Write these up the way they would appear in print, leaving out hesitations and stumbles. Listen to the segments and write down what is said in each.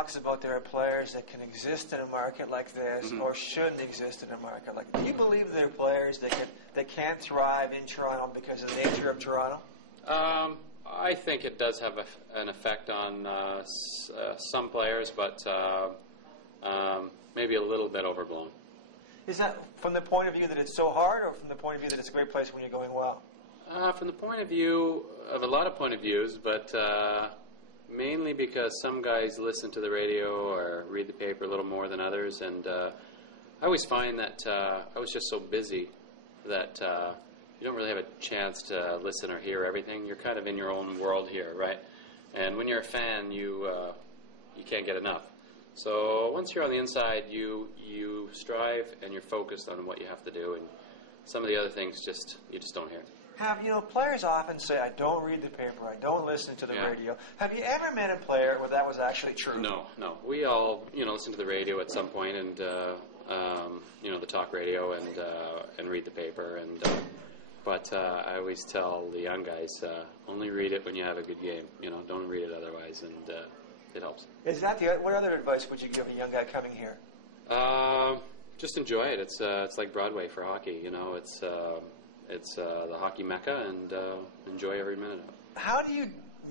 talks about there are players that can exist in a market like this or shouldn't exist in a market like this. Do you believe there are players that can't thrive in Toronto because of the nature of Toronto? I think it does have an effect on some players, but maybe a little bit overblown. Is that from the point of view that it's so hard, or from the point of view that it's a great place when you're going well? From the point of view of a lot of point of views, but mainly because some guys listen to the radio or read the paper a little more than others, and I always find that I was just so busy that you don't really have a chance to listen or hear everything. You're kind of in your own world here, right? And when you're a fan, you can't get enough. So once you're on the inside, you strive and you're focused on what you have to do, and some of the other things you just don't hear. Players often say, I don't read the paper, I don't listen to the radio. Have you ever met a player where that was actually true? No. We all, listen to the radio at some point, and the talk radio, and read the paper, but I always tell the young guys, only read it when you have a good game. Don't read it otherwise, and it helps. Is that what other advice would you give a young guy coming here? Just enjoy it. It's like Broadway for hockey. It's the hockey mecca, and enjoy every minute of it. How do you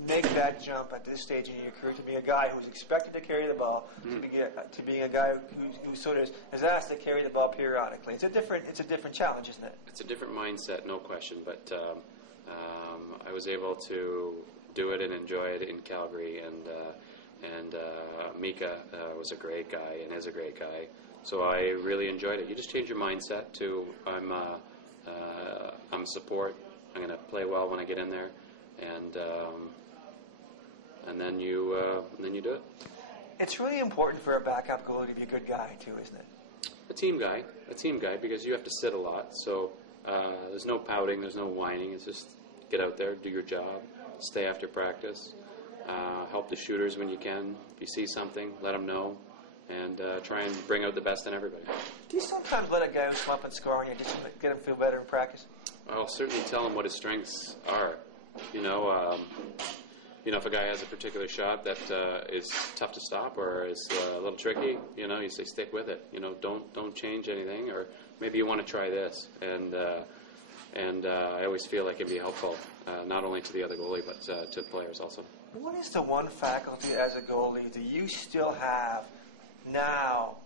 make that jump at this stage in your career to be a guy who's expected to carry the ball to being a guy who sort of is asked to carry the ball periodically? It's a different challenge, isn't it? It's a different mindset, no question. But I was able to do it and enjoy it in Calgary, and Mika was a great guy and is a great guy. So I really enjoyed it. You just change your mindset to I'm support. I'm going to play well when I get in there, and then you do it. It's really important for a backup goalie to be a good guy too, isn't it? A team guy, because you have to sit a lot. So there's no pouting, there's no whining. It's just get out there, do your job, stay after practice, help the shooters when you can. If you see something, let them know, and try and bring out the best in everybody. Do you sometimes let a guy who's come up and score on you just to get him feel better in practice? I'll certainly tell him what his strengths are. If a guy has a particular shot that is tough to stop or is a little tricky, you say stick with it. Don't change anything, or maybe you want to try this. And I always feel like it'd be helpful, not only to the other goalie but to the players also. What is the one faculty as a goalie that you still have now,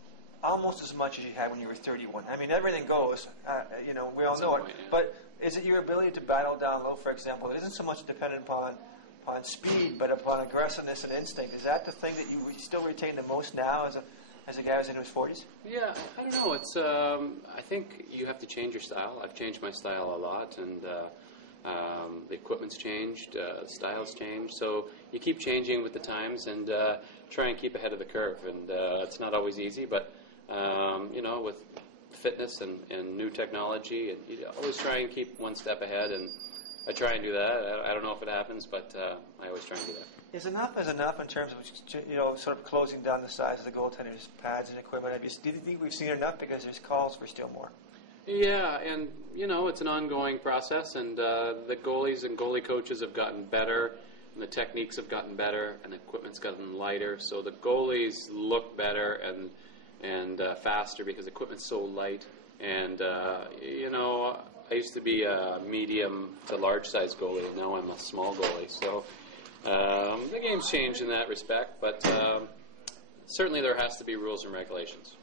almost as much as you had when you were 31? I mean, everything goes, we all know it. Point, yeah. But is it your ability to battle down low, for example, that isn't so much dependent upon speed, but upon aggressiveness and instinct? Is that the thing that you still retain the most now as a guy who's in his 40s? Yeah, I don't know. It's I think you have to change your style. I've changed my style a lot, and the equipment's changed, the style's changed. So you keep changing with the times and try and keep ahead of the curve. And it's not always easy, but with fitness and new technology, and you always try and keep one step ahead, and I try and do that. I don't know if it happens, but I always try and do that. Is enough in terms of sort of closing down the size of the goaltenders' pads and equipment? Do you think we've seen enough, because there's calls for still more? Yeah, and it's an ongoing process, and the goalies and goalie coaches have gotten better, and the techniques have gotten better, and the equipment's gotten lighter, so the goalies look better and faster because the equipment's so light. And I used to be a medium to large size goalie, and now I'm a small goalie. So the game's changed in that respect, but certainly there has to be rules and regulations.